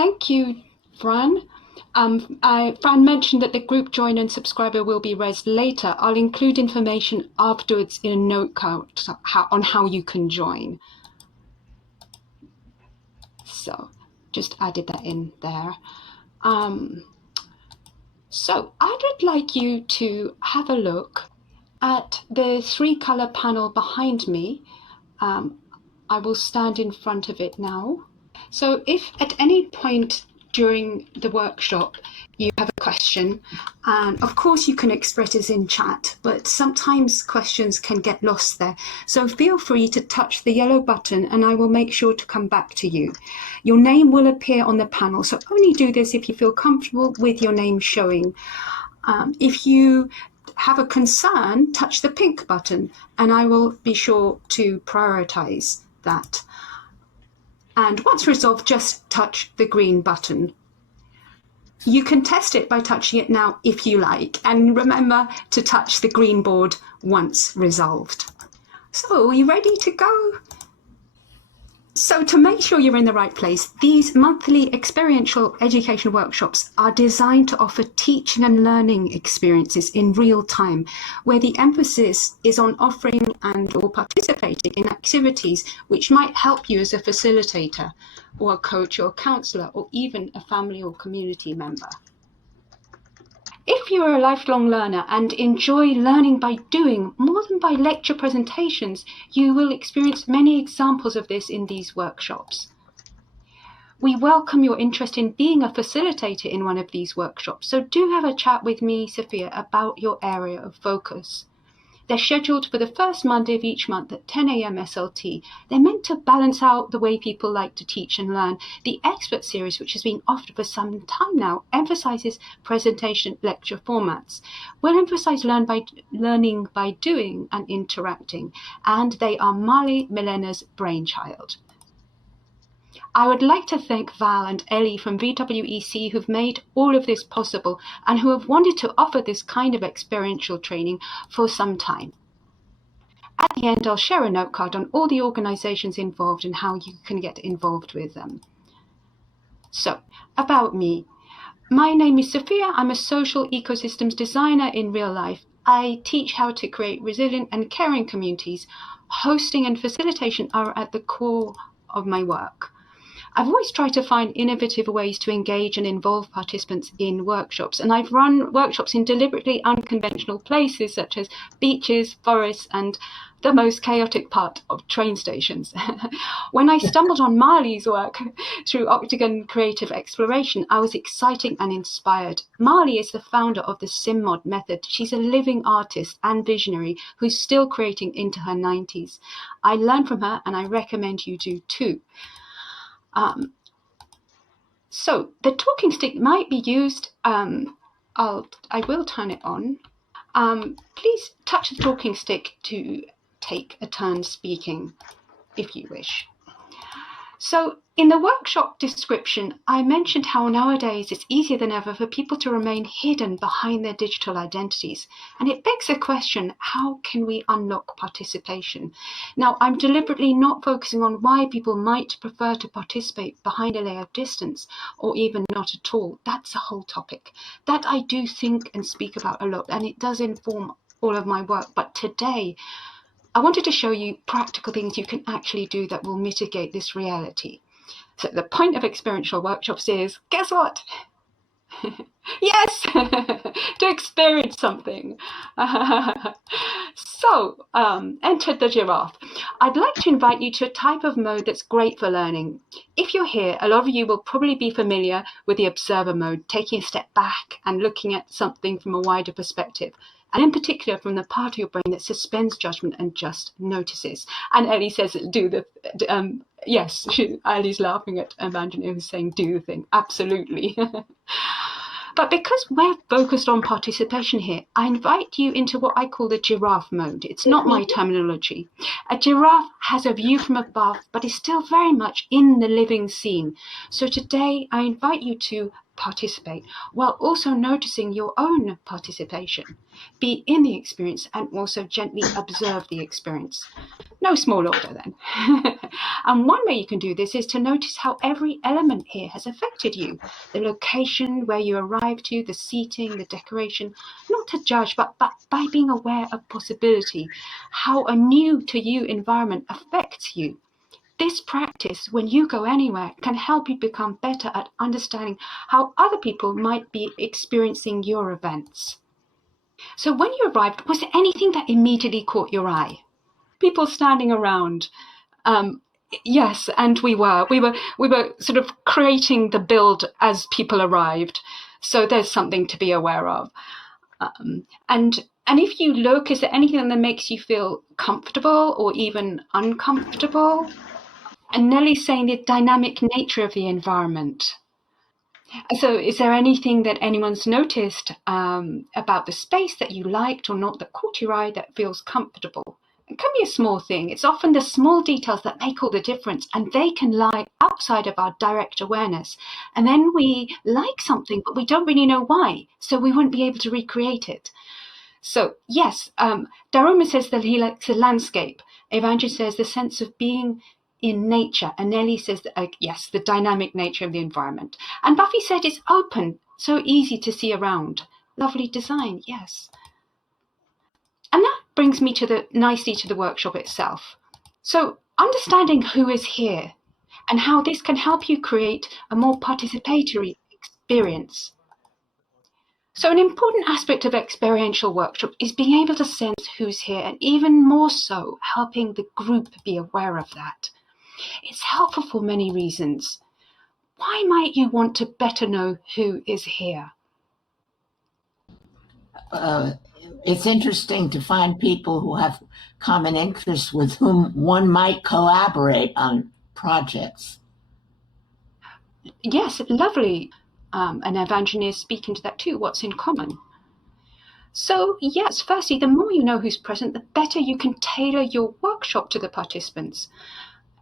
Thank you, Fran. Fran mentioned that the group join and subscriber will be res later. I'll include information afterwards in a note card on how you can join. So just added that in there. So I would like you to have a look at the 3-color panel behind me. I will stand in front of it now. So if at any point during the workshop you have a question, of course you can express it in chat, but sometimes questions can get lost there. So feel free to touch the yellow button and I will make sure to come back to you. Your name will appear on the panel, so only do this if you feel comfortable with your name showing. If you have a concern, touch the pink button and I will be sure to prioritize that. And once resolved, just touch the green button. You can test it by touching it now if you like, and remember to touch the green board once resolved. So are you ready to go? So to make sure you're in the right place, these monthly experiential education workshops are designed to offer teaching and learning experiences in real time, where the emphasis is on offering and or participating in activities which might help you as a facilitator or a coach or counselor or even a family or community member. If you are a lifelong learner and enjoy learning by doing more than by lecture presentations, you will experience many examples of this in these workshops. We welcome your interest in being a facilitator in one of these workshops, so do have a chat with me, Sofia, about your area of focus. They're scheduled for the first Monday of each month at 10 a.m. SLT. They're meant to balance out the way people like to teach and learn. The Expert series, which has been offered for some time now, emphasizes presentation lecture formats. We'll emphasize learning by doing and interacting, and they are Marley Milena's brainchild. I would like to thank Val and Ellie from VWEC who've made all of this possible and who have wanted to offer this kind of experiential training for some time. At the end, I'll share a note card on all the organizations involved and how you can get involved with them. So, about me. My name is Sofia. I'm a social ecosystems designer in real life. I teach how to create resilient and caring communities. Hosting and facilitation are at the core of my work. I've always tried to find innovative ways to engage and involve participants in workshops, and I've run workshops in deliberately unconventional places such as beaches, forests, and the most chaotic part of train stations. When I stumbled on Marley's work through Octagon Creative Exploration, I was excited and inspired. Marley is the founder of the SimMod method. She's a living artist and visionary who's still creating into her 90s. I learned from her, and I recommend you do too. So the talking stick might be used. I will turn it on. Please touch the talking stick to take a turn speaking if you wish. So in the workshop description, I mentioned how nowadays it's easier than ever for people to remain hidden behind their digital identities. And it begs the question, how can we unlock participation? Now, I'm deliberately not focusing on why people might prefer to participate behind a layer of distance or even not at all. That's a whole topic that I do think and speak about a lot, and it does inform all of my work. But today, I wanted to show you practical things you can actually do that will mitigate this reality. So the point of experiential workshops is, guess what? Yes, to experience something. So, enter the giraffe. I'd like to invite you to a type of mode that's great for learning. If you're here, a lot of you will probably be familiar with the observer mode, taking a step back and looking at something from a wider perspective. And in particular from the part of your brain that suspends judgment and just notices. And Ellie says, do the, yes, Ellie's laughing at Evangeline who's saying, do the thing, absolutely. But because we're focused on participation here, I invite you into what I call the giraffe mode. It's not my terminology. A giraffe has a view from above, but is still very much in the living scene. So today I invite you to participate, while also noticing your own participation. Be in the experience and also gently observe the experience. No small order then. And one way you can do this is to notice how every element here has affected you. The location where you arrived to, the seating, the decoration, not to judge, but by being aware of possibility, how a new to you environment affects you. This practice, when you go anywhere, can help you become better at understanding how other people might be experiencing your events. So when you arrived, was there anything that immediately caught your eye? People standing around. Yes, and we were sort of creating the build as people arrived. So there's something to be aware of. And if you look, is there anything that makes you feel comfortable or even uncomfortable? And Nellie's saying the dynamic nature of the environment. So is there anything that anyone's noticed about the space that you liked or not that caught your eye that feels comfortable? It can be a small thing. It's often the small details that make all the difference, and they can lie outside of our direct awareness. And then we like something, but we don't really know why, so we wouldn't be able to recreate it. So yes, Daroma says that he likes the landscape. Evangeline says the sense of being in nature. And Nellie says that, yes, the dynamic nature of the environment. And Buffy said it's open, so easy to see around. Lovely design, yes. And that brings me nicely to the workshop itself. So understanding who is here and how this can help you create a more participatory experience. So an important aspect of experiential workshop is being able to sense who's here, and even more so, helping the group be aware of that. It's helpful for many reasons. Why might you want to better know who is here? It's interesting to find people who have common interests with whom one might collaborate on projects. Yes, lovely. And Evangeline is speaking to that too, what's in common. So yes, firstly, the more you know who's present, the better you can tailor your workshop to the participants.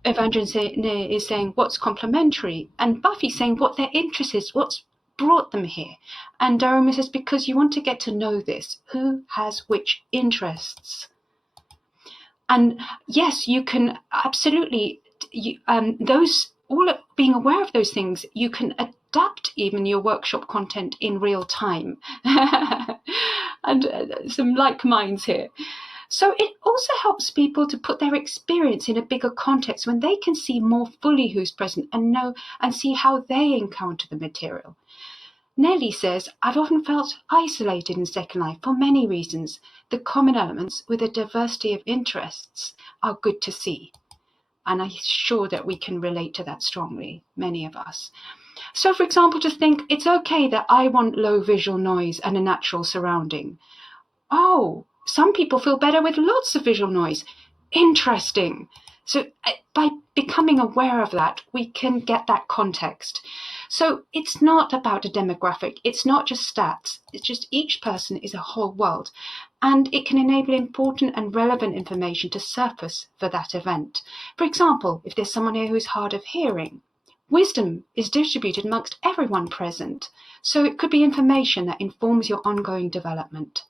Evangeline is saying what's complementary, and Buffy saying what their interest is, what's brought them here. And Daroma says because you want to get to know this, who has which interests. And yes, you can absolutely, being aware of those things, you can adapt even your workshop content in real time. And some like minds here. So it also helps people to put their experience in a bigger context when they can see more fully who's present and know and see how they encounter the material. Nellie says, I've often felt isolated in Second Life for many reasons. The common elements with a diversity of interests are good to see. And I'm sure that we can relate to that strongly, many of us. So, for example, to think it's okay that I want low visual noise and a natural surrounding. Oh, some people feel better with lots of visual noise. Interesting. So by becoming aware of that, we can get that context. So it's not about a demographic. It's not just stats. It's just each person is a whole world. And it can enable important and relevant information to surface for that event. For example, if there's someone here who's hard of hearing, wisdom is distributed amongst everyone present. So it could be information that informs your ongoing development.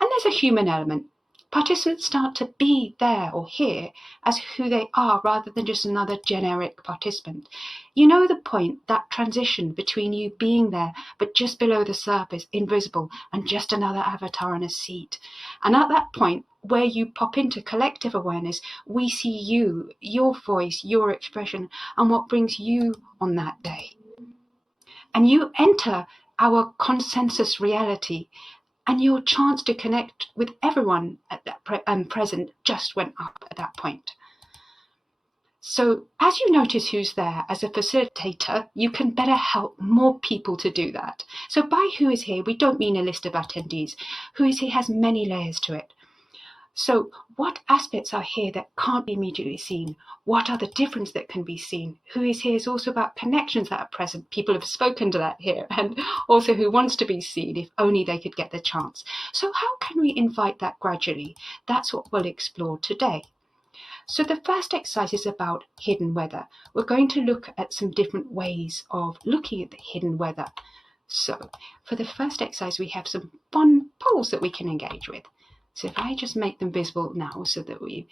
And there's a human element. Participants start to be there or here as who they are rather than just another generic participant. You know the point, that transition between you being there but just below the surface, invisible, and just another avatar in a seat. And at that point, where you pop into collective awareness, we see you, your voice, your expression, and what brings you on that day. And you enter our consensus reality, and your chance to connect with everyone at that present just went up at that point. So as you notice who's there as a facilitator, you can better help more people to do that. So by who is here, we don't mean a list of attendees. Who is here has many layers to it. So what aspects are here that can't be immediately seen? What are the differences that can be seen? Who is here is also about connections that are present. People have spoken to that here, and also who wants to be seen if only they could get the chance. So how can we invite that gradually? That's what we'll explore today. So the first exercise is about hidden weather. We're going to look at some different ways of looking at the hidden weather. So for the first exercise, we have some fun polls that we can engage with. So if I just make them visible now so that we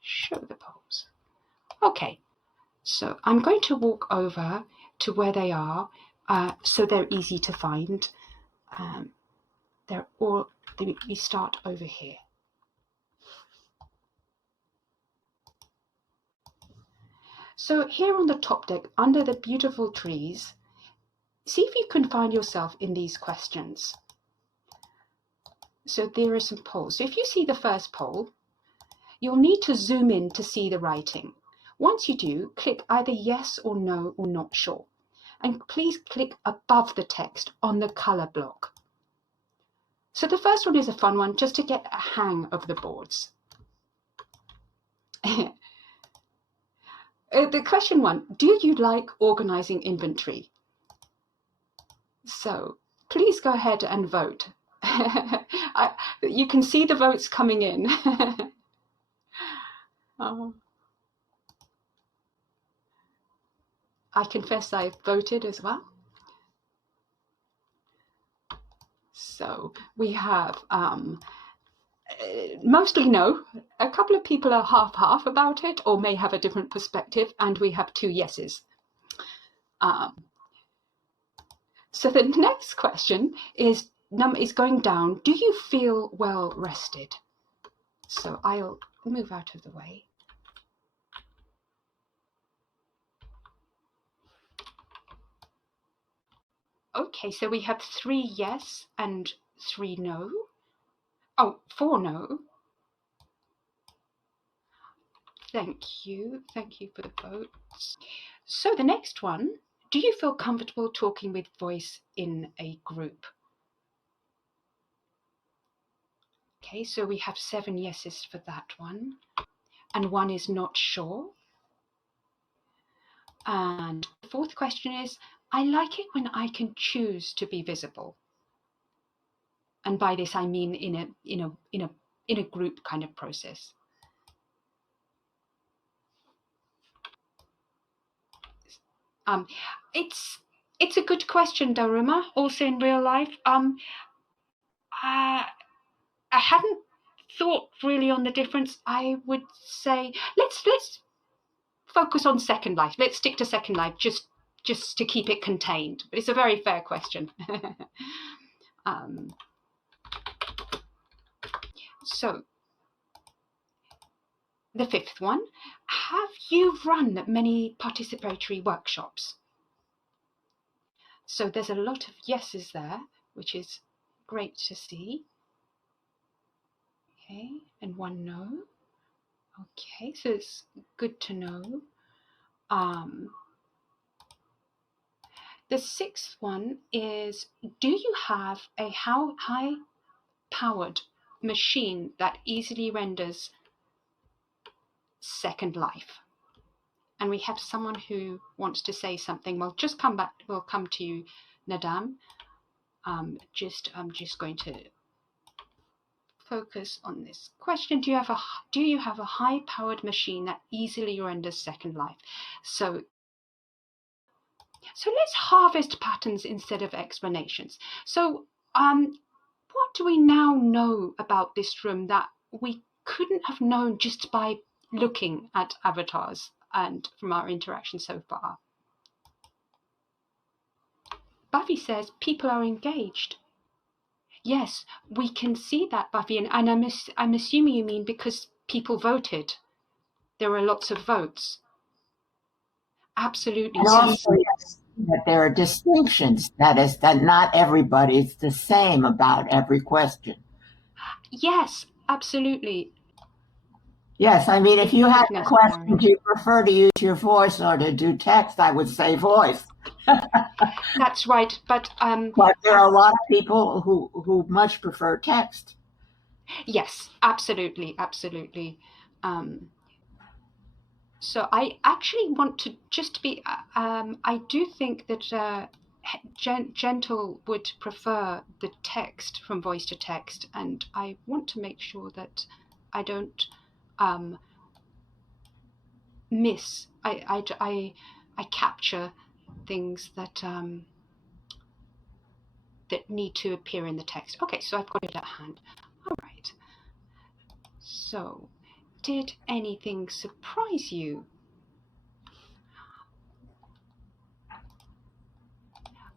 show the polls. Okay, so I'm going to walk over to where they are so they're easy to find. We start over here. So here on the top deck, under the beautiful trees, see if you can find yourself in these questions. So there are some polls. So if you see the first poll, you'll need to zoom in to see the writing. Once you do, click either yes or no or not sure. And please click above the text on the color block. So the first one is a fun one, just to get a hang of the boards. The question one, do you like organizing inventory? So please go ahead and vote. You can see the votes coming in. Oh. I confess I voted as well. So we have mostly no. A couple of people are half-half about it or may have a different perspective, and we have 2 yeses. So the next question is going down. Do you feel well rested? So I'll move out of the way. Okay, so we have 3 yes and 3 no. Oh, 4 no. Thank you for the votes. So the next one, do you feel comfortable talking with voice in a group? Okay, so we have 7 yeses for that one, and 1 is not sure. And the fourth question is, I like it when I can choose to be visible. And by this I mean in a group kind of process. It's a good question, Daruma, also in real life. I hadn't thought really on the difference. I would say let's focus on Second Life. Let's stick to Second Life just to keep it contained. But it's a very fair question. So the fifth one, have you run many participatory workshops? So there's a lot of yeses there, which is great to see. Okay, and 1 no. Okay, so it's good to know. The sixth one is, do you have a high-powered machine that easily renders Second Life? And we have someone who wants to say something. We'll just come back. We'll come to you, Nadam. I'm just going to focus on this question. Do you have a high-powered machine that easily renders Second Life? So let's harvest patterns instead of explanations. So what do we now know about this room that we couldn't have known just by looking at avatars and from our interaction so far? Buffy says people are engaged. Yes, we can see that, Buffy, and I'm assuming you mean because people voted. There were lots of votes. Absolutely. And also, yes, that there are distinctions. That is, that not everybody is the same about every question. Yes, absolutely. Yes, I mean, if you had a question, do you prefer to use your voice or to do text? I would say voice. That's right, but there are a lot of people who much prefer text. Yes, absolutely. So I actually want to just be. I do think that Gentle would prefer the text from voice to text, and I want to make sure that I don't miss. I capture things that that need to appear in the text. Okay, so I've got it at hand. All right. So, did anything surprise you?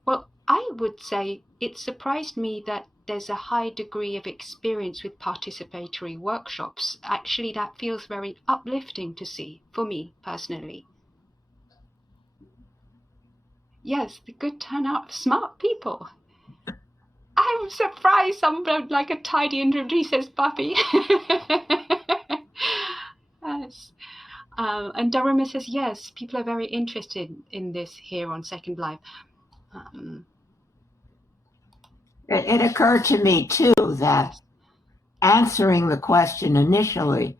Well, I would say it surprised me that there's a high degree of experience with participatory workshops. Actually, that feels very uplifting to see for me personally. Yes, the good turnout of smart people. I'm surprised someone like a tidy individual says Buffy. Yes. And Daruma says, yes, people are very interested in this here on Second Life. It occurred to me too that answering the question initially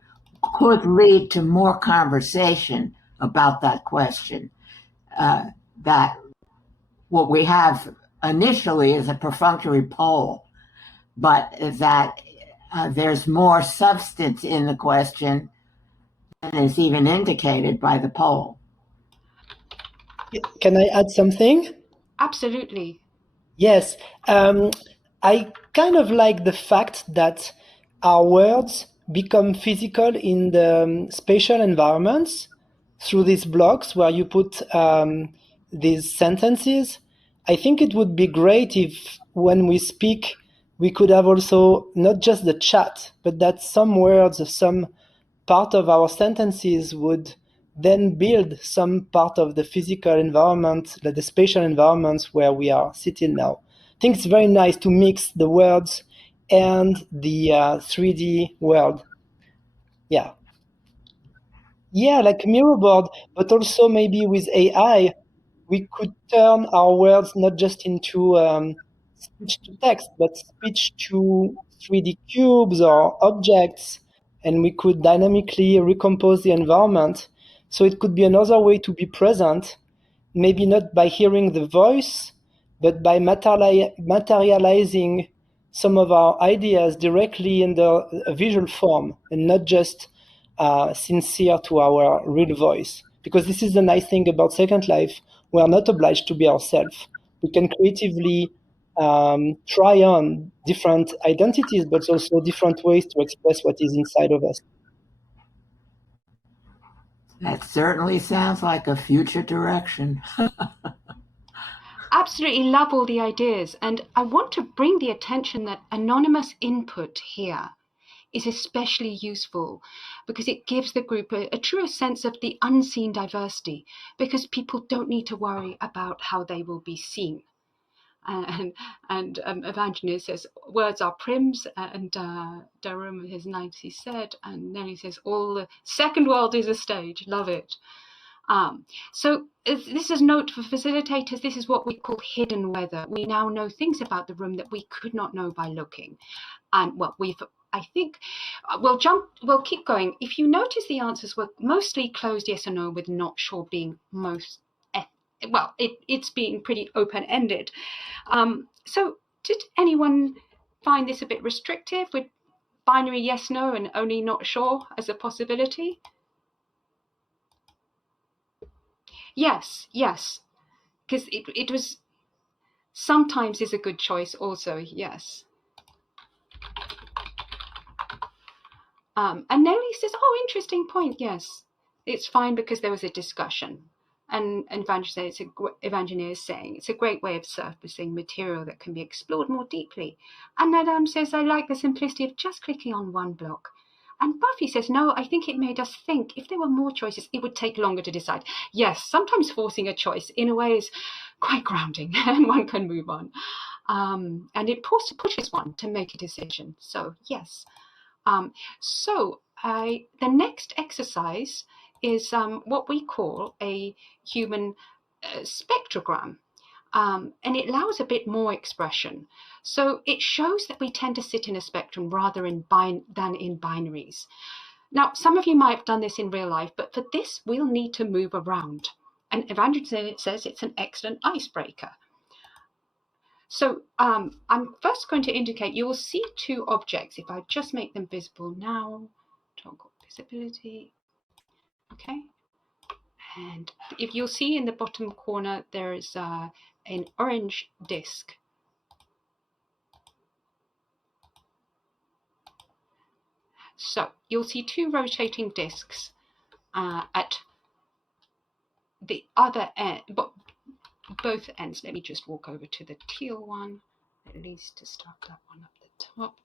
could lead to more conversation about that question. That what we have initially is a perfunctory poll, but that there's more substance in the question than is even indicated by the poll. Can I add something? Absolutely. Yes. I kind of like the fact that our words become physical in the spatial environments through these blocks where you put these sentences. I think it would be great if when we speak, we could have also not just the chat, but that some words, some part of our sentences would then build some part of the physical environment, the spatial environments where we are sitting now. I think it's very nice to mix the words and the 3D world. Yeah. Yeah, like mirror board, but also maybe with AI, we could turn our words not just into speech to text, but speech to 3D cubes or objects, and we could dynamically recompose the environment. So it could be another way to be present, maybe not by hearing the voice, but by materializing some of our ideas directly in a visual form and not just sincere to our real voice. Because this is the nice thing about Second Life. We are not obliged to be ourselves. We can creatively try on different identities, but also different ways to express what is inside of us. That certainly sounds like a future direction. Absolutely love all the ideas, and I want to bring the attention that anonymous input here is especially useful because it gives the group a truer sense of the unseen diversity, because people don't need to worry about how they will be seen. And Evangelist says words are prims, and Durham has nicely said, and Nelly says all the second world is a stage. Love it. So this is note for facilitators. This is what we call hidden weather. We now know things about the room that we could not know by looking. And well, I think we'll keep going. If you notice, the answers were mostly closed yes or no, with not sure being most, well, it's being pretty open-ended. So did anyone find this a bit restrictive with binary yes, no, and only not sure as a possibility? Yes, because it was sometimes is a good choice also, yes. And Nelly says, oh, interesting point, yes. It's fine because there was a discussion. And Evangeline is saying it's a great way of surfacing material that can be explored more deeply. And Madame says, I like the simplicity of just clicking on one block. And Buffy says, no, I think it made us think if there were more choices, it would take longer to decide. Yes, sometimes forcing a choice in a way is quite grounding and one can move on. And it pushes one to make a decision. So, yes. The next exercise is what we call a human spectrogram. And it allows a bit more expression. So it shows that we tend to sit in a spectrum rather than in binaries. Now, some of you might have done this in real life, but for this, we'll need to move around. And Evangeline says it's an excellent icebreaker. So I'm first going to indicate, you will see two objects. If I just make them visible now, toggle visibility. Okay. And if you'll see in the bottom corner, there is an orange disc. So you'll see two rotating discs at the other end, but both ends. Let me just walk over to the teal one, at least to start that one up the top.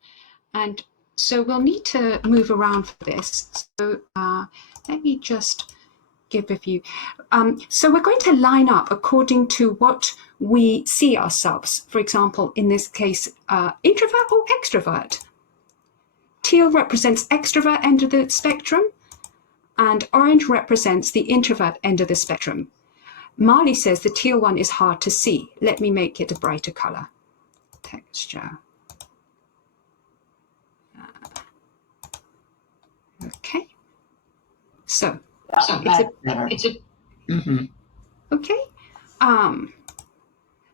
And so we'll need to move around for this. So let me just give a few. So we're going to line up according to what we see ourselves. For example, in this case, introvert or extrovert. Teal represents extrovert end of the spectrum, and orange represents the introvert end of the spectrum. Marley says the teal one is hard to see. Let me make it a brighter color. Texture. Okay. So it's a Mm-hmm. okay.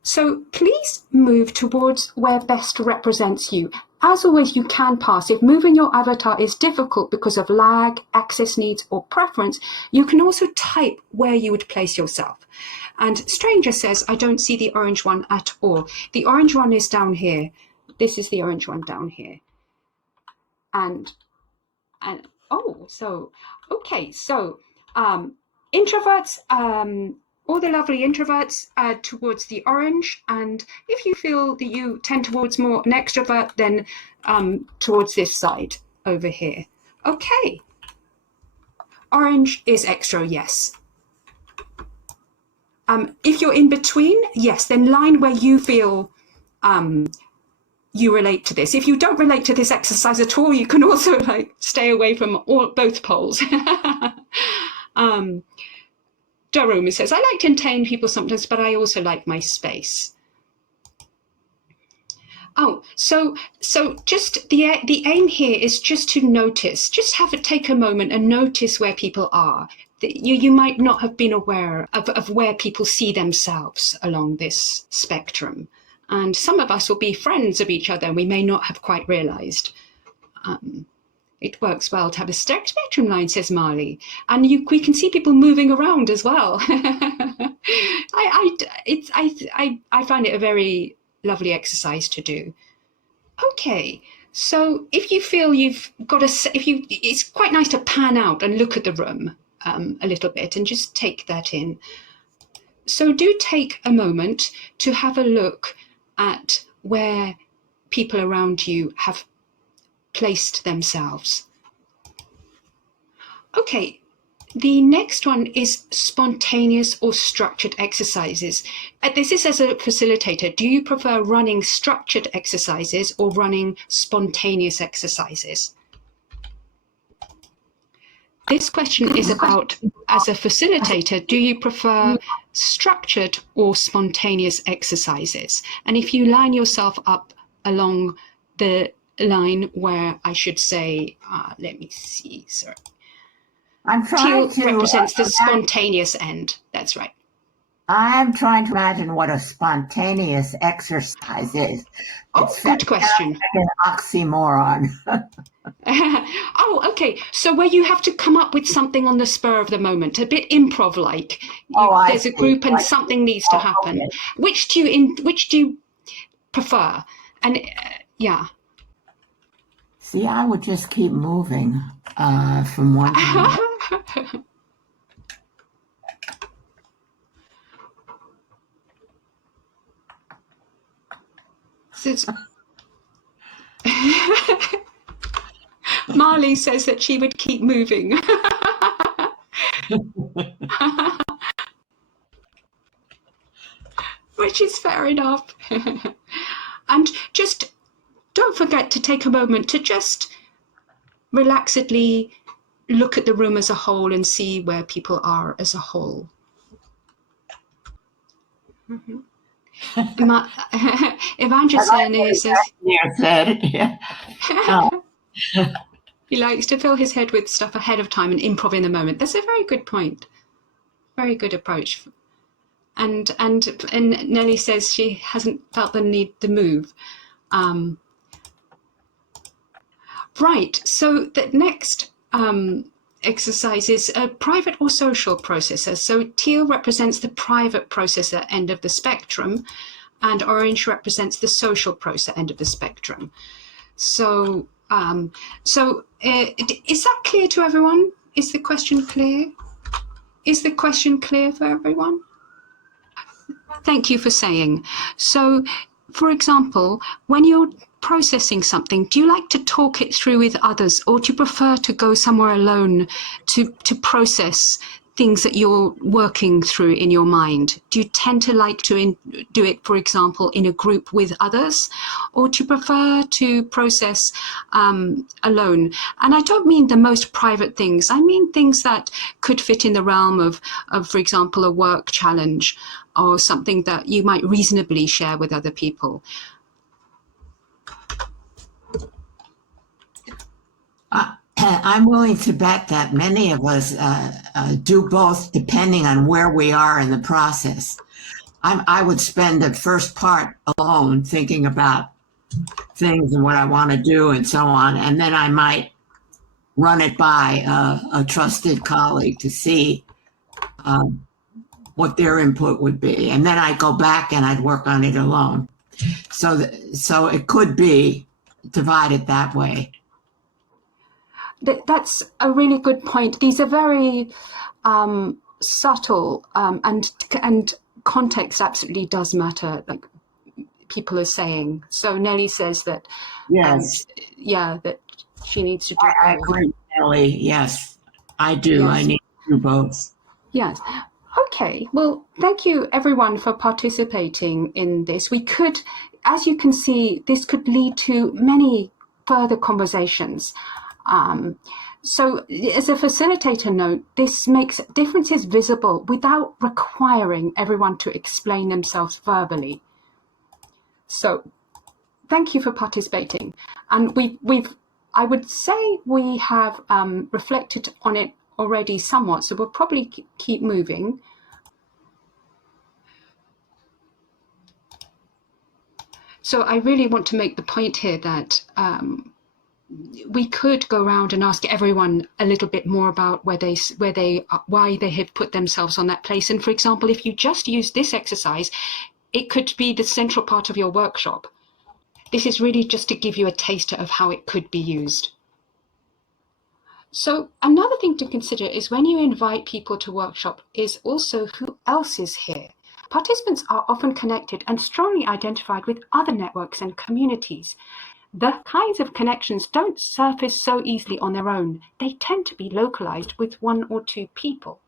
So please move towards where best represents you. As always, you can pass. If moving your avatar is difficult because of lag, access needs, or preference, you can also type where you would place yourself. And Stranger says, I don't see the orange one at all. The orange one is down here. This is the orange one down here. And oh, so, okay. So introverts, all the lovely introverts towards the orange, and if you feel that you tend towards more an extrovert, then towards this side over here. Okay. Orange is extra, yes. If you're in between, yes, then line where you feel you relate to this. If you don't relate to this exercise at all, you can also like stay away from both poles. Darumi says, I like to entertain people sometimes, but I also like my space. Oh, so just the aim here is just to notice, just take a moment and notice where people are. You might not have been aware of where people see themselves along this spectrum. And some of us will be friends of each other and we may not have quite realized. It works well to have a spectrum line, says Marley. And we can see people moving around as well. I find it a very lovely exercise to do. Okay, so if you feel you've got it's quite nice to pan out and look at the room a little bit and just take that in. So do take a moment to have a look at where people around you have placed themselves. Okay, the next one is spontaneous or structured exercises. This is as a facilitator. Do you prefer running structured exercises or running spontaneous exercises? This question is about, as a facilitator, do you prefer structured or spontaneous exercises? And if you line yourself up along the line where I should say, let me see, sorry. I'm trying Teal to represents the spontaneous end. That's right. I'm trying to imagine what a spontaneous exercise is. Oh, good question. Like an oxymoron. Oh, okay. So where you have to come up with something on the spur of the moment, a bit improv-like. There's a group and something needs to happen. Okay. Which do you prefer? And yeah. See, I would just keep moving from one to another. Marley says that she would keep moving. Which is fair enough. And just don't forget to take a moment to just relaxedly look at the room as a whole and see where people are as a whole. Mm-hmm. Evangelist says he likes to fill his head with stuff ahead of time and improv in the moment. That's a very good point. Very good approach. And Nellie says she hasn't felt the need to move. Right. So the next exercise is a private or social processor. So teal represents the private processor end of the spectrum, and orange represents the social processor end of the spectrum. So, is that clear to everyone? Is the question clear? Is the question clear for everyone? Thank you for saying. So, for example, when you're processing something, do you like to talk it through with others, or do you prefer to go somewhere alone to process things that you're working through in your mind? Do you tend to like to do it, for example, in a group with others, or do you prefer to process alone? And I don't mean the most private things. I mean things that could fit in the realm of, for example, a work challenge or something that you might reasonably share with other people. I'm willing to bet that many of us do both, depending on where we are in the process. I would spend the first part alone thinking about things and what I want to do and so on, and then I might run it by a trusted colleague to see what their input would be, and then I'd go back and I'd work on it alone. So it could be divided that way. That's a really good point. These are very subtle, and context absolutely does matter, like people are saying. So Nelly says that, yes, that she needs to do I agree, Nelly. Yes, I do. Yes. I need to do both. Yes. Okay. Well, thank you everyone for participating in this. We could, as you can see, this could lead to many further conversations. So as a facilitator note, this makes differences visible without requiring everyone to explain themselves verbally. So thank you for participating. And I would say we have reflected on it already somewhat, so we'll probably keep moving. So I really want to make the point here that we could go around and ask everyone a little bit more about why they have put themselves on that place. And for example, if you just use this exercise, it could be the central part of your workshop. This is really just to give you a taster of how it could be used. So another thing to consider is when you invite people to workshop is also who else is here. Participants are often connected and strongly identified with other networks and communities. The kinds of connections don't surface so easily on their own. They tend to be localized with one or two people.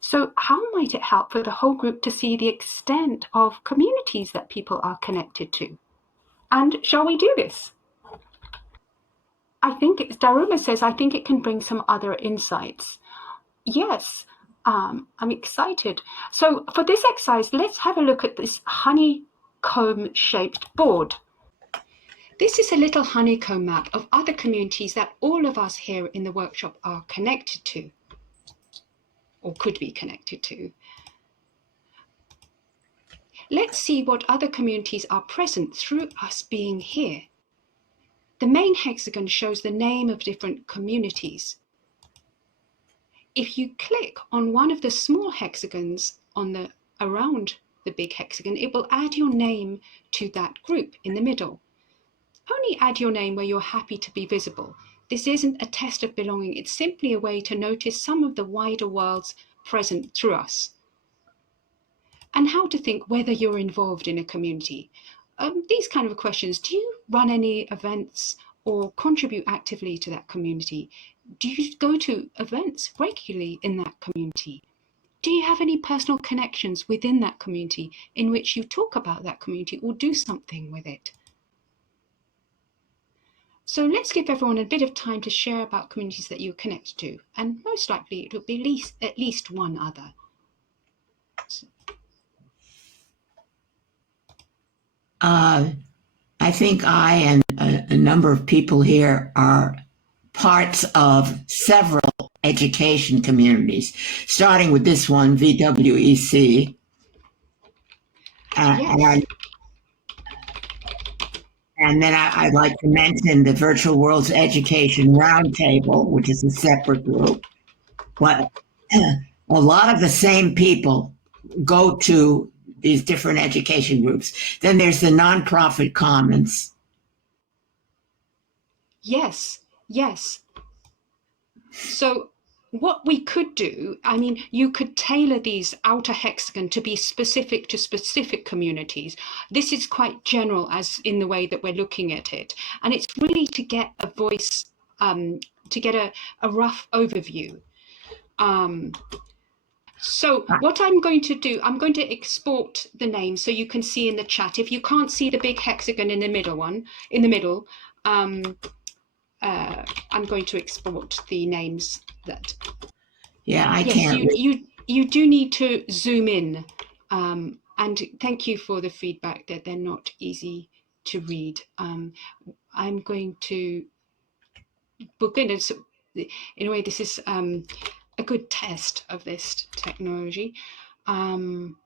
So how might it help for the whole group to see the extent of communities that people are connected to? And shall we do this? I think Darula says, I think it can bring some other insights. Yes, I'm excited. So for this exercise, let's have a look at this honeycomb-shaped board. This is a little honeycomb map of other communities that all of us here in the workshop are connected to, or could be connected to. Let's see what other communities are present through us being here. The main hexagon shows the name of different communities. If you click on one of the small hexagons around the big hexagon, it will add your name to that group in the middle. Only add your name where you're happy to be visible. This isn't a test of belonging, it's simply a way to notice some of the wider worlds present through us. And how to think whether you're involved in a community. These kind of questions, do you run any events or contribute actively to that community? Do you go to events regularly in that community? Do you have any personal connections within that community in which you talk about that community or do something with it? So let's give everyone a bit of time to share about communities that you're connected to, and most likely it will be at least one other. I think I and a number of people here are parts of several education communities, starting with this one, VWEC. Yes. And then I'd like to mention the Virtual Worlds Education Roundtable, which is a separate group. But a lot of the same people go to these different education groups. Then there's the nonprofit commons. Yes, yes. So what we could do, I mean, you could tailor these outer hexagon to be specific to specific communities. This is quite general as in the way that we're looking at it. And it's really to get a voice, to get a rough overview. So what I'm going to do, I'm going to export the name so you can see in the chat. If you can't see the big hexagon in the middle, I'm going to export the names that. Yeah, I yes, can't. you do need to zoom in, and thank you for the feedback that they're not easy to read. I'm going to book in. In a way, this is a good test of this technology. I'm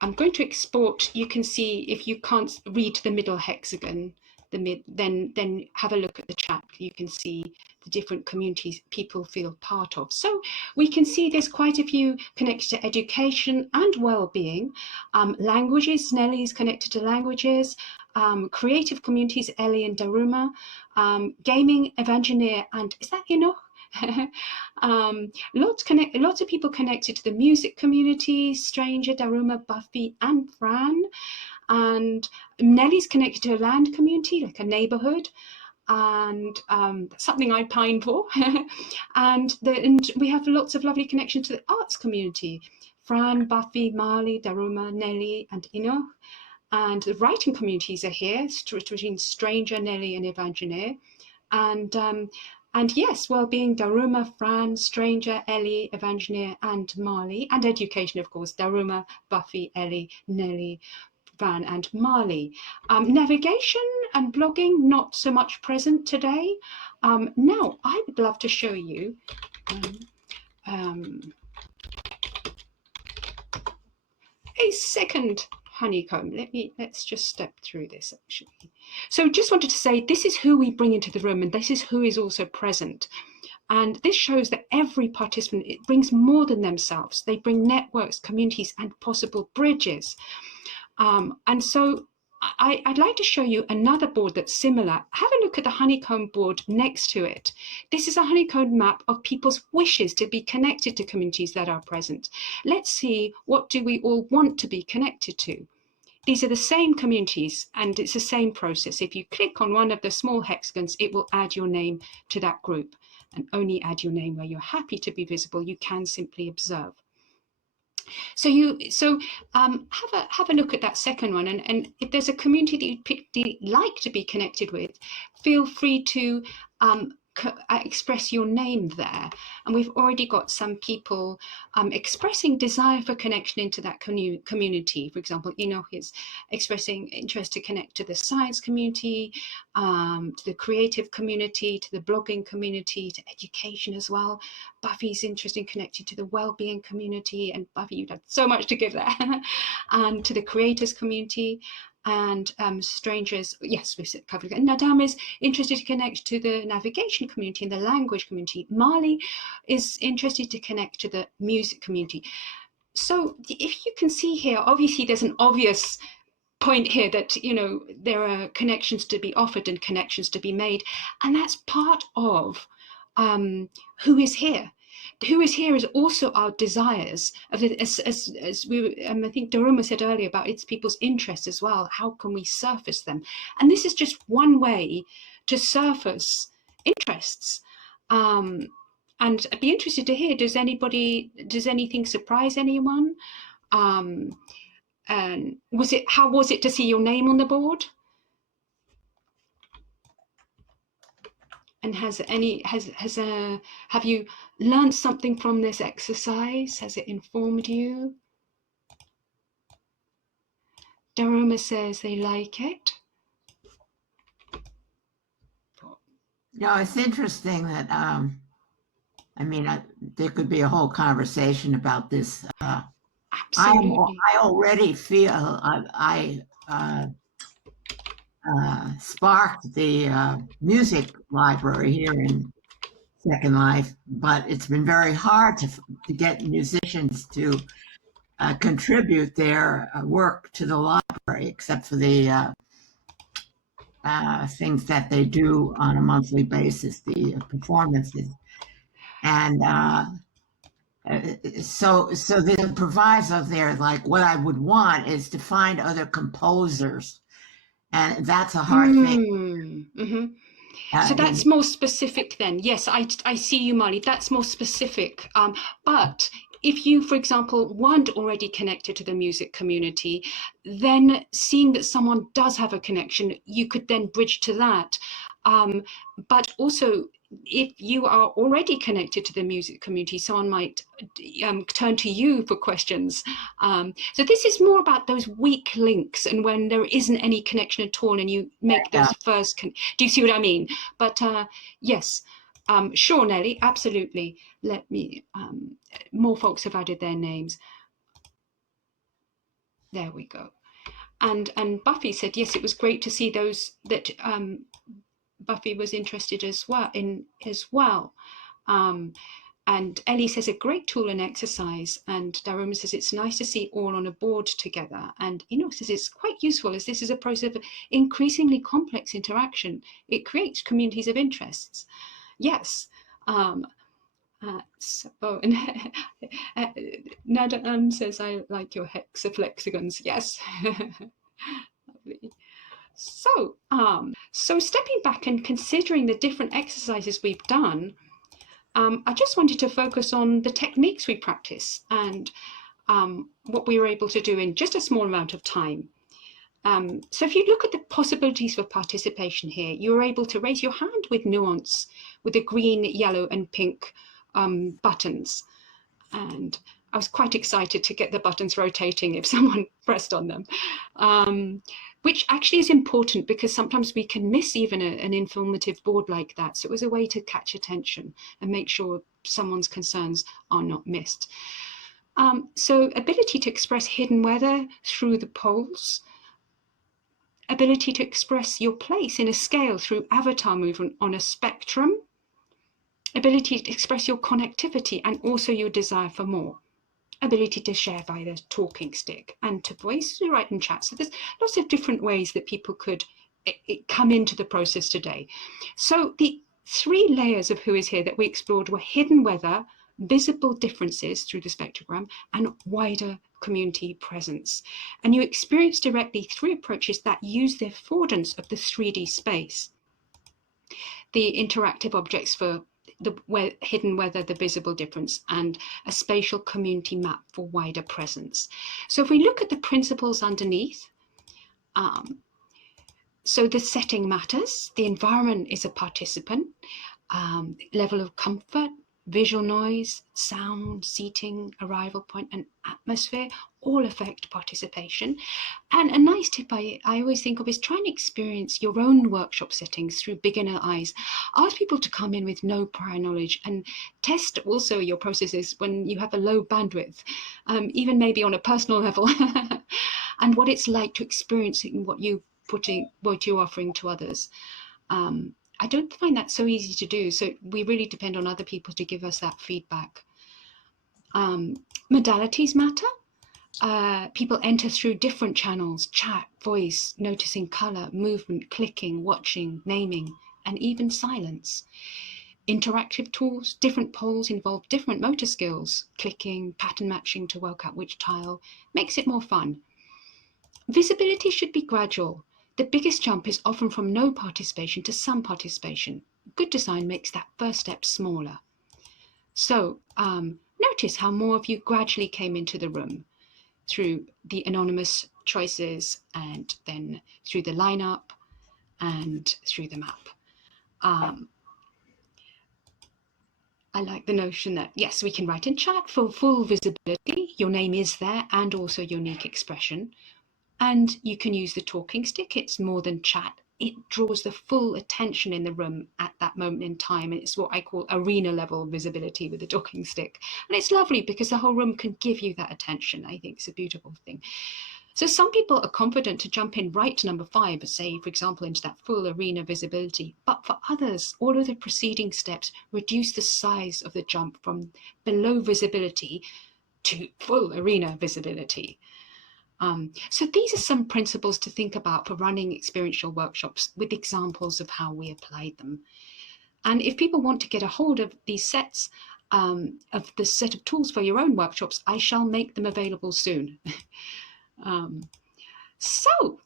going to export. You can see if you can't read the middle hexagon, then have a look at the chat. You can see the different communities people feel part of. So we can see there's quite a few connected to education and well-being. Languages, Nelly is connected to languages. Creative communities, Ellie and Daruma. Gaming, Evangeline, and is that lots of people connected to the music community, Stranger, Daruma, Buffy, and Fran. And Nelly's connected to a land community, like a neighborhood, and something I pine for. and we have lots of lovely connections to the arts community. Fran, Buffy, Marley, Daruma, Nelly, and Ino. And the writing communities are here, between Stranger, Nelly, and Evangeline. And yes, well-being, Daruma, Fran, Stranger, Ellie, Evangeline, and Marley. And education, of course, Daruma, Buffy, Ellie, Nelly, Fran, and Marley. Navigation and blogging, not so much present today. Now, I would love to show you a second honeycomb. Let's just step through this actually. So just wanted to say this is who we bring into the room, and this is who is also present. And this shows that every participant, it brings more than themselves. They bring networks, communities, and possible bridges. And so I'd like to show you another board that's similar. Have a look at the honeycomb board next to it. This is a honeycomb map of people's wishes to be connected to communities that are present. Let's see, what do we all want to be connected to? These are the same communities, and it's the same process. If you click on one of the small hexagons, it will add your name to that group, and only add your name where you're happy to be visible. You can simply observe. So have a look at that second one, and if there's a community that you'd like to be connected with, feel free to express your name there. And we've already got some people expressing desire for connection into that community. For example, Enoch is expressing interest to connect to the science community, to the creative community, to the blogging community, to education as well. Buffy's interested in connecting to the well-being community, and Buffy, you've had so much to give there, and to the creators community. And strangers, yes, we've covered it. And Nadam is interested to connect to the navigation community and the language community. Marley is interested to connect to the music community. So if you can see here, obviously there's an obvious point here that, there are connections to be offered and connections to be made. And that's part of who is here. Who is here is also our desires, as we I think Daruma said earlier about it's people's interests as well. How can we surface them? And this is just one way to surface interests. And I'd be interested to hear, does anything surprise anyone? And how was it to see your name on the board? And have you learned something from this exercise? Has it informed you? Daruma says they like it. No, it's interesting that there could be a whole conversation about this. Absolutely. I already feel sparked the music library here in Second Life, but it's been very hard to get musicians to contribute their work to the library, except for the things that they do on a monthly basis, the performances. And so the proviso there, like what I would want is to find other composers, and that's a hard thing. Mm-hmm. So that's more specific then. Yes, I see you, Marley. That's more specific. But if you, for example, weren't already connected to the music community, then seeing that someone does have a connection, you could then bridge to that. But also, if you are already connected to the music community, someone might turn to you for questions. So this is more about those weak links, and when there isn't any connection at all, and you make those first. Do you see what I mean? But yes, sure, Nelly, absolutely. Let me. More folks have added their names. There we go. And Buffy said yes, it was great to see those that. Buffy was interested as well. And Ellie says a great tool and exercise. And Daruma says it's nice to see all on a board together. And Enoch says it's quite useful as this is a process of increasingly complex interaction. It creates communities of interests. Yes. And Nada says I like your hexaflexagons. Yes. Lovely. So stepping back and considering the different exercises we've done, I just wanted to focus on the techniques we practice and what we were able to do in just a small amount of time. So if you look at the possibilities for participation here, you're able to raise your hand with nuance with the green, yellow and pink buttons. And I was quite excited to get the buttons rotating if someone pressed on them, which actually is important because sometimes we can miss even an informative board like that. So it was a way to catch attention and make sure someone's concerns are not missed. So ability to express hidden weather through the polls, ability to express your place in a scale through avatar movement on a spectrum, ability to express your connectivity and also your desire for more, ability to share via the talking stick and to voice, to write in chat. So there's lots of different ways that people could come into the process today. So the 3 layers of Who is Here that we explored were hidden weather, visible differences through the spectrogram, and wider community presence. And you experience directly 3 approaches that use the affordance of the 3D space. The interactive objects for the hidden weather, the visible difference, and a spatial community map for wider presence. So if we look at the principles underneath, so the setting matters, the environment is a participant, level of comfort, visual noise, sound, seating, arrival point, and atmosphere all affect participation. And a nice tip I always think of is try and experience your own workshop settings through beginner eyes. Ask people to come in with no prior knowledge and test also your processes when you have a low bandwidth, even maybe on a personal level, and what it's like to experience what you're offering to others. I don't find that so easy to do. So we really depend on other people to give us that feedback. Modalities matter. People enter through different channels, chat, voice, noticing color, movement, clicking, watching, naming, and even silence. Interactive tools, different polls involve different motor skills, clicking, pattern matching to work out which tile, makes it more fun. Visibility should be gradual. The biggest jump is often from no participation to some participation. Good design makes that first step smaller. So notice how more of you gradually came into the room through the anonymous choices and then through the lineup and through the map. I like the notion that, yes, we can write in chat for full visibility. Your name is there and also unique expression. And you can use the talking stick. It's more than chat. It draws the full attention in the room at that moment in time. And it's what I call arena level visibility with the talking stick. And it's lovely because the whole room can give you that attention. I think it's a beautiful thing. So some people are confident to jump in right to number 5, say, for example, into that full arena visibility. But for others, all of the preceding steps reduce the size of the jump from below visibility to full arena visibility. So these are some principles to think about for running experiential workshops with examples of how we applied them. And if people want to get a hold of these sets, of the set of tools for your own workshops, I shall make them available soon. So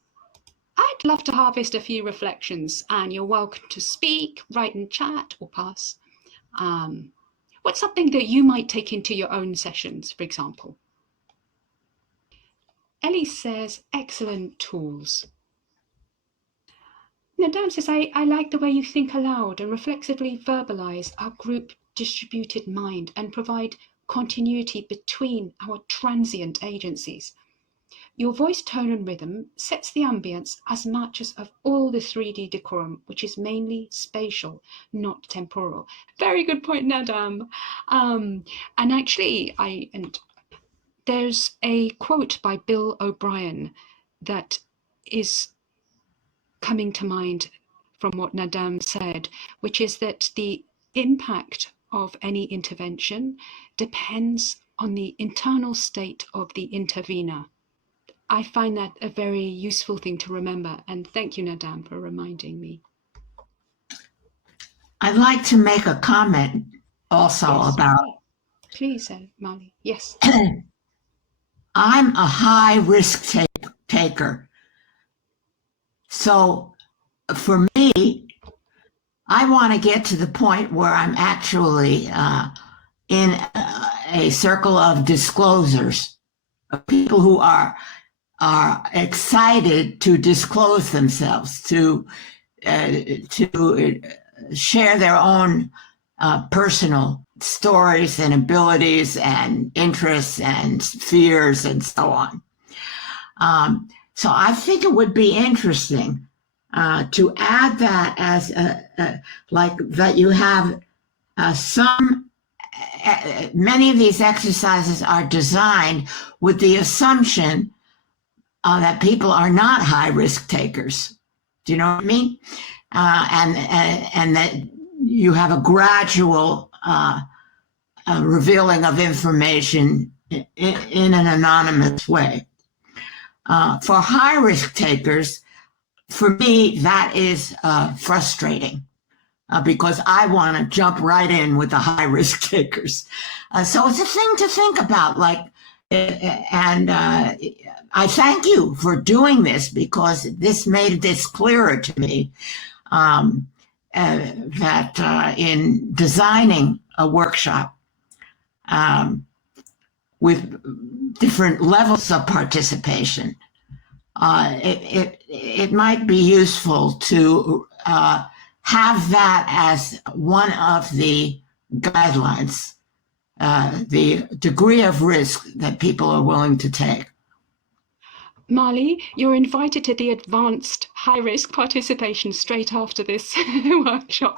I'd love to harvest a few reflections, and you're welcome to speak, write in chat, or pass. What's something that you might take into your own sessions, for example? Ellie says, excellent tools. Nadam says, I like the way you think aloud and reflexively verbalize our group distributed mind and provide continuity between our transient agencies. Your voice tone and rhythm sets the ambience as much as of all the 3D decorum, which is mainly spatial, not temporal. Very good point, Nadam. And actually, there's a quote by Bill O'Brien that is coming to mind from what Nadam said, which is that the impact of any intervention depends on the internal state of the intervener. I find that a very useful thing to remember, and thank you, Nadam, for reminding me. I'd like to make a comment also about. Please, Molly. Yes. I'm a high risk taker. So for me, I want to get to the point where I'm actually in a circle of disclosers, of people who are excited to disclose themselves, to share their own personal stories and abilities and interests and fears and so on. So I think it would be interesting to add that as like that you have many of these exercises are designed with the assumption that people are not high risk takers. Do you know what I mean? And that you have a gradual revealing of information in an anonymous way. For high risk takers, for me, that is frustrating because I want to jump right in with the high risk takers. So it's a thing to think about, and I thank you for doing this because this made this clearer to me, that in designing a workshop with different levels of participation, it might be useful to have that as one of the guidelines, the degree of risk that people are willing to take. Marley, you're invited to the advanced high-risk participation straight after this workshop.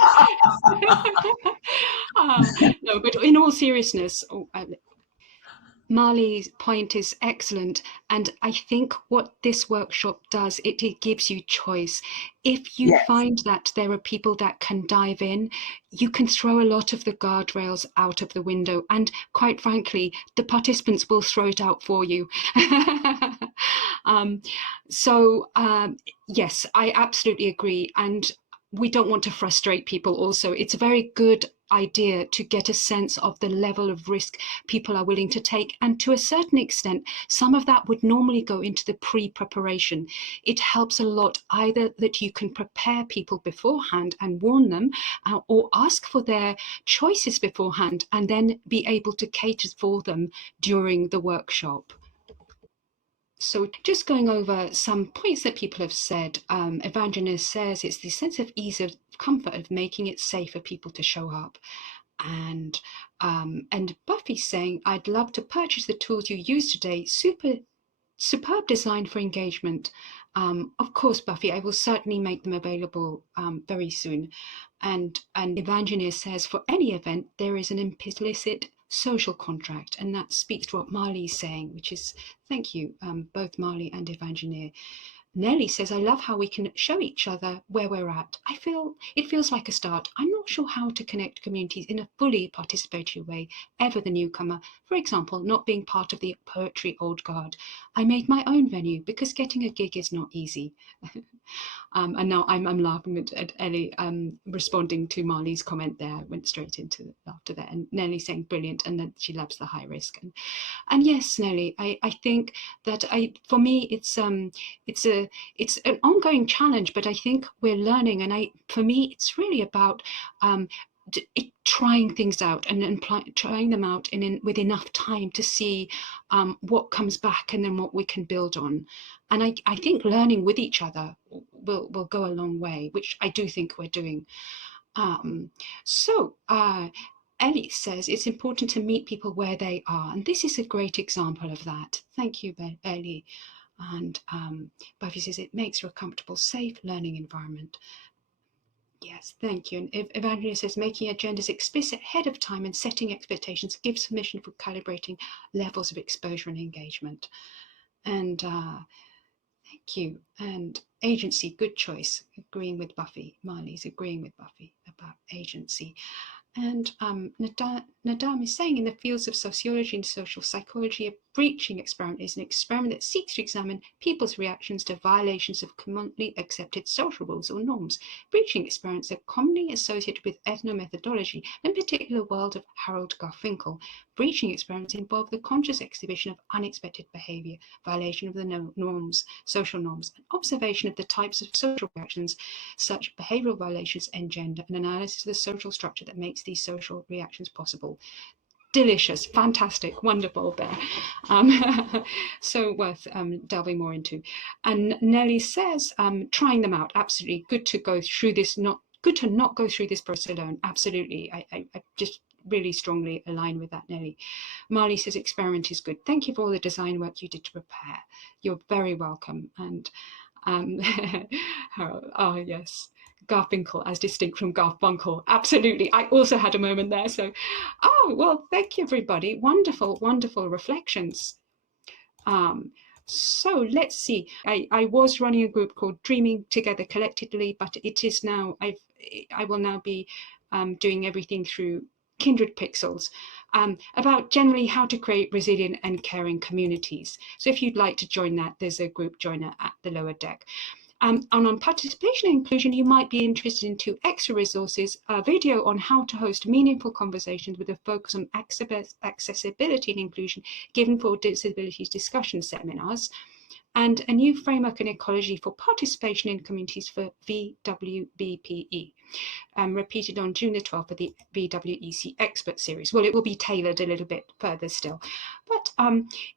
No, but in all seriousness, Marley's point is excellent, and I think what this workshop does, it gives you choice. If you find that there are people that can dive in, you can throw a lot of the guardrails out of the window, and quite frankly, the participants will throw it out for you. Yes, I absolutely agree, and we don't want to frustrate people also. It's a very good idea to get a sense of the level of risk people are willing to take, and to a certain extent some of that would normally go into the pre-preparation. It helps a lot either that you can prepare people beforehand and warn them, or ask for their choices beforehand and then be able to cater for them during the workshop. So just going over some points that people have said, Evangelist says it's the sense of ease of comfort of making it safe for people to show up. And Buffy's saying, I'd love to purchase the tools you used today. Superb design for engagement. Of course, Buffy, I will certainly make them available very soon. And Evangelist says, for any event, there is an implicit social contract. And that speaks to what Marley is saying, which is, thank you, both Marley and Evangeline. Nellie says, I love how we can show each other where we're at. It feels like a start. I'm not sure how to connect communities in a fully participatory way, ever the newcomer. For example, not being part of the Poetry Old Guard. I made my own venue because getting a gig is not easy. And now I'm laughing at Ellie responding to Marley's comment there. I went straight into laughter there. And Nellie saying brilliant, and that she loves the high risk. And yes, Nellie, I think that for me it's an ongoing challenge, but I think we're learning. And for me it's really about trying things out and trying them out with enough time to see what comes back and then what we can build on. And I think learning with each other will go a long way, which I do think we're doing. Ellie says it's important to meet people where they are, and this is a great example of that. Thank you, Ellie. And Buffy says it makes for a comfortable, safe learning environment. Yes, thank you. And Evangeline says making agendas explicit ahead of time and setting expectations gives permission for calibrating levels of exposure and engagement. And thank you. And agency, good choice. Agreeing with Buffy. Marley's agreeing with Buffy about agency. And Nadam is saying in the fields of sociology and social psychology, a breaching experiment is an experiment that seeks to examine people's reactions to violations of commonly accepted social rules or norms. Breaching experiments are commonly associated with ethnomethodology, in particular world of Harold Garfinkel. Breaching experiments involve the conscious exhibition of unexpected behavior, violation of the norms, social norms, and observation of the types of social reactions such behavioral violations engender, and analysis of the social structure that makes these social reactions possible. Delicious, fantastic, wonderful there. So worth delving more into. And Nellie says, trying them out, absolutely. Good to go through this, good to not go through this process alone. Absolutely. I just really strongly align with that, Nellie. Marley says, experiment is good. Thank you for all the design work you did to prepare. You're very welcome. And Harold, oh yes. Garfinkel as distinct from Garfunkel. Absolutely. I also had a moment there. So, well, thank you, everybody. Wonderful, wonderful reflections. So let's see. I was running a group called Dreaming Together Collectively, but it is now, I will now be doing everything through Kindred Pixels, about generally how to create resilient and caring communities. So if you'd like to join that, there's a group joiner at the lower deck. And on participation and inclusion, you might be interested in 2 extra resources, a video on how to host meaningful conversations with a focus on accessibility and inclusion given for disabilities discussion seminars, and a new framework and ecology for participation in communities for VWBPE, repeated on June the 12th for the VWEC Expert Series. Well, it will be tailored a little bit further still. But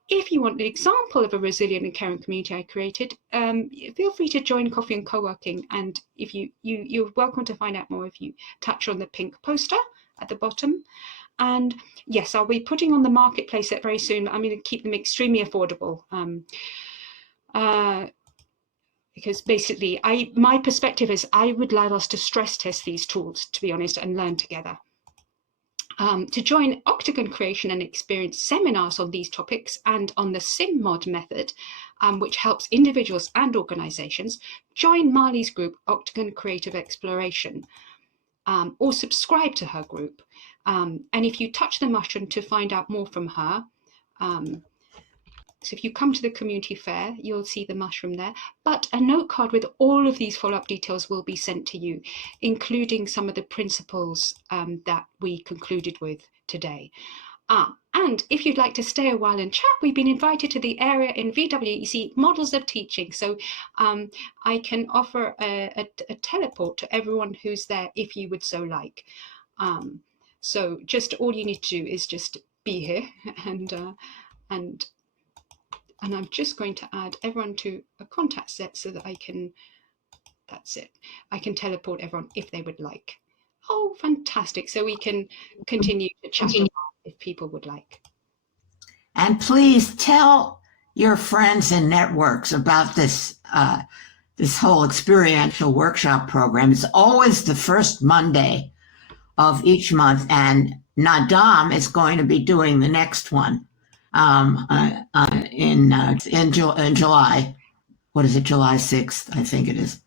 if you want an example of a resilient and caring community I created, feel free to join Coffee and Co-working. And if you're welcome to find out more if you touch on the pink poster at the bottom. And yes, I'll be putting on the marketplace that very soon. I'm going to keep them extremely affordable. Because basically my perspective is I would like us to stress test these tools, to be honest, and learn together. To join Octagon Creation and Experience seminars on these topics and on the SimMod method, which helps individuals and organizations, join Marley's group, Octagon Creative Exploration, or subscribe to her group. And if you touch the mushroom to find out more from her, so if you come to the community fair, you'll see the mushroom there. But a note card with all of these follow-up details will be sent to you, including some of the principles that we concluded with today. And if you'd like to stay a while and chat, we've been invited to the area in VWEC Models of Teaching. So I can offer a teleport to everyone who's there if you would so like. So just all you need to do is just be here and I'm just going to add everyone to a contact set so that I can, that's it. I can teleport everyone if they would like. Oh, fantastic. So we can continue to chat if people would like. And please tell your friends and networks about this, this whole experiential workshop program. It's always the first Monday of each month, and Nadam is going to be doing the next one in July. What is it, July 6th? I think it is.